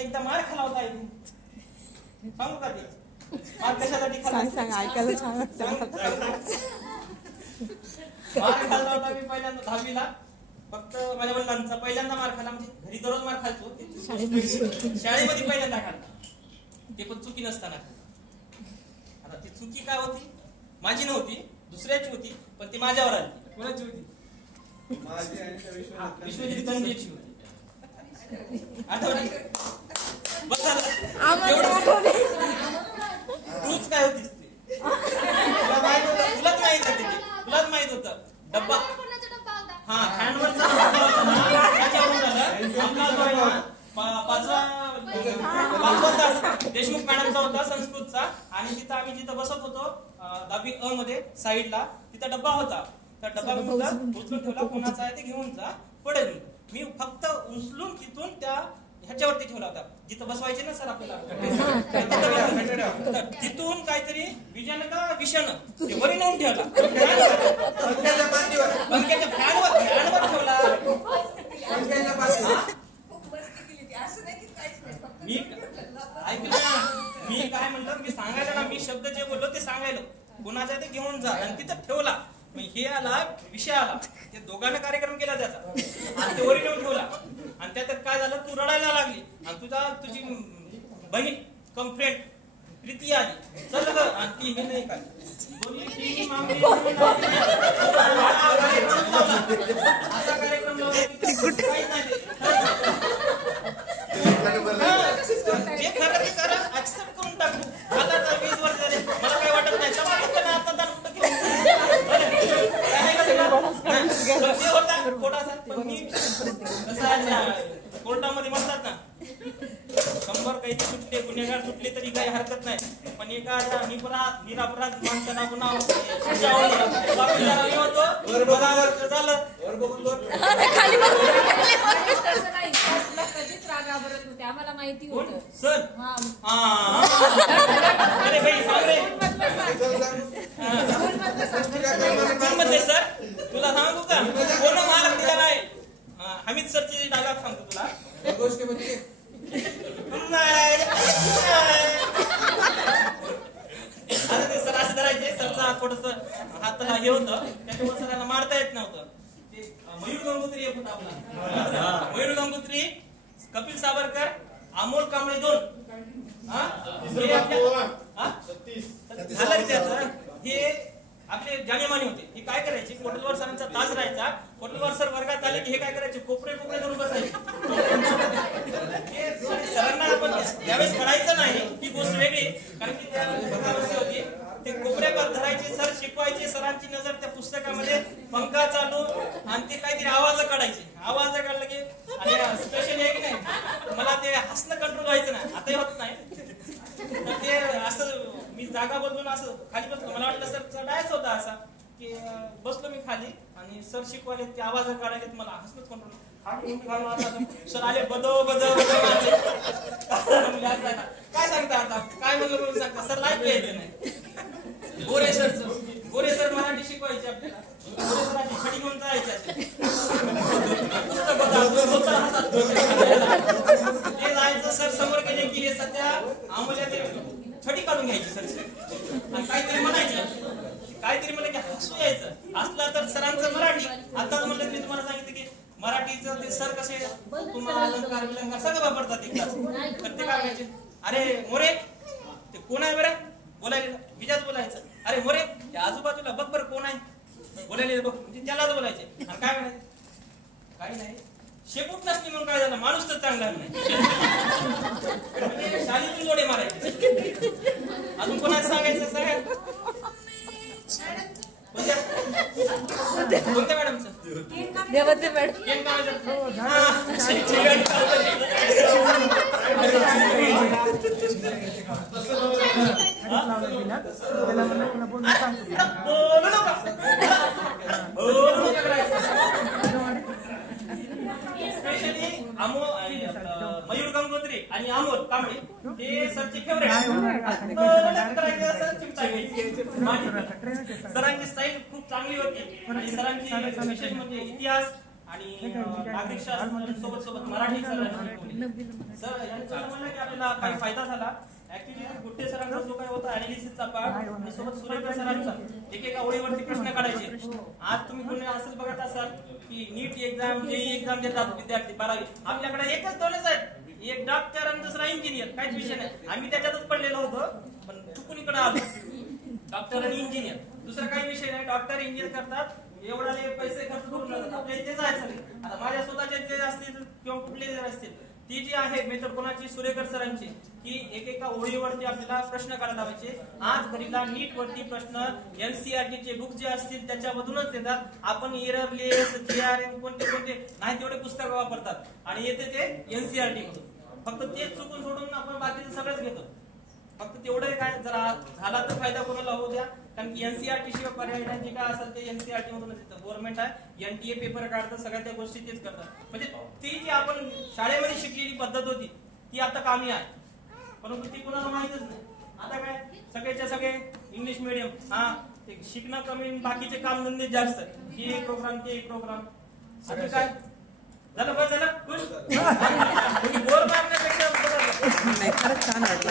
एकदा मार खाला होता सांगू का ते मार कशासाठी खाला सांग ऐकायला छान वाटतं मार खाल्ला होता मी पहिल्यांदा 10वी ला फक्त माझ्या वडिलांचा पहिल्यांदा मार खाल्ला म्हणजे घरी दररोज मार खायचो शाळेमध्ये पहिल्यांदा खाल्ला ते पण चुकी नसताना आता ती चुकी काय होती माझी नव्हती दुसऱ्याची होती पण ती माझ्यावर आली कोणाची होती विश्वजित दंडेची होती आठवली बस तूच काय होतीस ते तुला माहित होतं तुलाच माहित होतं तुलाच माहित होतं डब्बा हा हँडवरचा पाचवा तास देशमुख मॅडमचा होता संस्कृतचा आणि तिथं आम्ही जिथं बसत होतो 10वी अ मध्ये साईडला तिथं डब्बा होता त्या डब्बा उचलून ठेवला कोणाचा आहे ते घेऊन जा पडेल मी फक्त उचलून तिथून त्या ह्याच्यावरती ठेवला होता जिथं बसवायचे ना सर आपल्याला तिथून काहीतरी विजन का विषाणू ते वरी नेऊन ठेवला पंख्याच्या फॅनवर ठेवला मी काय म्हणतो मी सांगायला ना मी शब्द जे बोललो ते सांगायलो कुणाच्या ते घेऊन जा आणि तिथं ठेवला हे आला विषय आला ते दोघांना कार्यक्रम केला त्याचा आणि ते वरी नेऊन ठेवला आणि त्यात काय झालं तू रडायला लागली आणि तुझी बहीण कम फ्रेंड प्रीती आली चल ग आणि ती हे नाही काय असा कार्यक्रम जे खरं ते करा ऍक्सेप्ट करून टाकू आता 20 वर्ष झाले मला काही वाटत नाही कोर्टामध्ये म्हणतात ना 100 काही सुटले गुन्हेगार सुटले तरी काही हरकत नाही पण एखाद्या निरपराध माणसाला गुन्हा झालं आम्हाला माहिती होतं सर अरे भाई सांग सर तुला सांगू का कोण मालक दिला नाही हमीद सरची डायलॉग सांगतो तुला गोष्ट म्हणजे सर असं धरायचे सरचा थोडस हाताला हे होतं त्याच्यावर सरांना मारता येत नव्हतं ते मयूर गंगोत्री एक होता आपला मयूर गंगोत्री कपिल सावरकर अमोल कांबळे 2 हे आपले जानेमाने होते हे काय करायचे कोटलवार सरांचा तास राहायचा कोटलवार सर वर्गात आले की हे काय करायचे कोपरे धरून बसायचे सरांना आपण त्यावेळेस कळायचं नाही ही गोष्ट वेगळी कारण की त्यावेळेस होती ते कोपऱ्यावर धरायचे सर शिकवायचे सरांची नजर त्या पुस्तकामध्ये पंखा चालू आणि ते काहीतरी आवाज काढायचे आवाज काढला की स्पेशल एक नाही मला ते हसणं कंट्रोल व्हायचं नाही आता होत नाही तर ते असं मी जागा बदलून असं खाली बसलो मला वाटलं सर चढायचं होता असा की बसलो मी खाली आणि सर शिकवायले ते आवाज काढायचे मला हसणंच कंट्रोल सर आले बदो काय सांगता आता काय म्हणून सांगता सर लाईक घ्यायचं नाही गोरे सर मराठी शिकवायचे आपल्याला गोरे सरांची छडी घेऊन जायचे ते जायचं सर समोर गेले की हे सध्या आम्हाला ते छडी काढून घ्यायची सर आणि काहीतरी म्हणायचं काहीतरी म्हणलं की हसू यायचं असलं तर सरांचं मराठी आता म्हणलं मी तुम्हाला सांगितलं की मराठीचं ते सर कसे तुम्हाला अलंकार विलंकार सगळं वापरतात एकदाच तर ते काय म्हणायचे अरे मोरे ते कोण आहे बरं बोलायला विजाच बोलायचं अरे मोरे त्या आजूबाजूला बघ बरं कोण आहे बोलायला बघ म्हणजे त्यालाच बोलायचे आणि काय म्हणायचे काही नाही शेपूट नसली म्हणून काय झालं माणूस तर चांगला नाही शालीतून जोडे मारायचे अजून कोणाला सांगायचं सांगा कोणत्या मॅडमचं देवते मॅडम मयूर गंगोत्री आणि अमोल कांबळे हे सरचे फेवरेट सरांची स्टाईल खूप चांगली होती आणि सरांची विशेष म्हणजे इतिहास आणि नागरिक शास्त्र सोबत मराठी सरांनी शिकवली. सर यांचं म्हणणं की आपल्याला काही फायदा झाला. ऍक्च्युली गुट्टे सरांचा जो काय होता अनालिसिसचा पार्ट आणि सोबत सुरेकर सरांचा एकेका ओळीवरती प्रश्न काढायचे. आज तुम्ही कोणी असं बघत असाल की नीट एक्झाम जेई एक्झाम देतात विद्यार्थी 12वी, आपल्याकडे एकच दोनच आहेत, एक डॉक्टर आणि दुसरा इंजिनियर. काहीच विषय नाही, आम्ही त्याच्यातच पडलेलो होतो पण चुकून इकडे आलो. डॉक्टर आणि इंजिनियर दुसरा काही विषय नाही. डॉक्टर इंजिनियर करतात, एवढा पैसे खर्च करून आपल्या इथे जायचं नाही. आता माझ्या स्वतःचे जे असतील किंवा कुठले असतील ती जी आहे मेथड कोणाची, सुरेकर सरांची, की एकेका ओळीवरती आपल्याला प्रश्न काढायला लावायचे. आज घरीला नीट वरती प्रश्न एनसीईआरटी चे बुक जे असतील त्याच्यामधूनच येतात. आपण एररलेस जीआरएम कोणते नाही तेवढे पुस्तक वापरतात आणि येते ते एनसीईआरटी मधून. फक्त तेच चुकून सोडून आपण बाकीचं सगळंच घेतो. फक्त तेवढं काय जरा झाला तर फायदा कोणाला होऊ द्या, कारण की एनसीईआरटी शिवाय पर्याय नाही. जे काय असेल ते एनसीईआरटी मधूनच येतं. गव्हर्नमेंट आहे, एनटीए पेपर काढतं, सगळ्या त्या गोष्टी तेच करतात. म्हणजे ती जी आपण शाळेमध्ये शिकलेली पद्धत होती ती आता कामी आहे, परंतु ती कोणाला माहितच नाही. आता काय सगळेच्या सगळे इंग्लिश मिडियम, हा ते शिकणं कमी, बाकीचे काम धंदे जास्त, ही एक प्रोग्राम ते एक प्रोग्राम. सगळं काय झालं, बस झालं, खुश. बोर मारण्यापेक्षा नाही, खरंच छान वाटलं.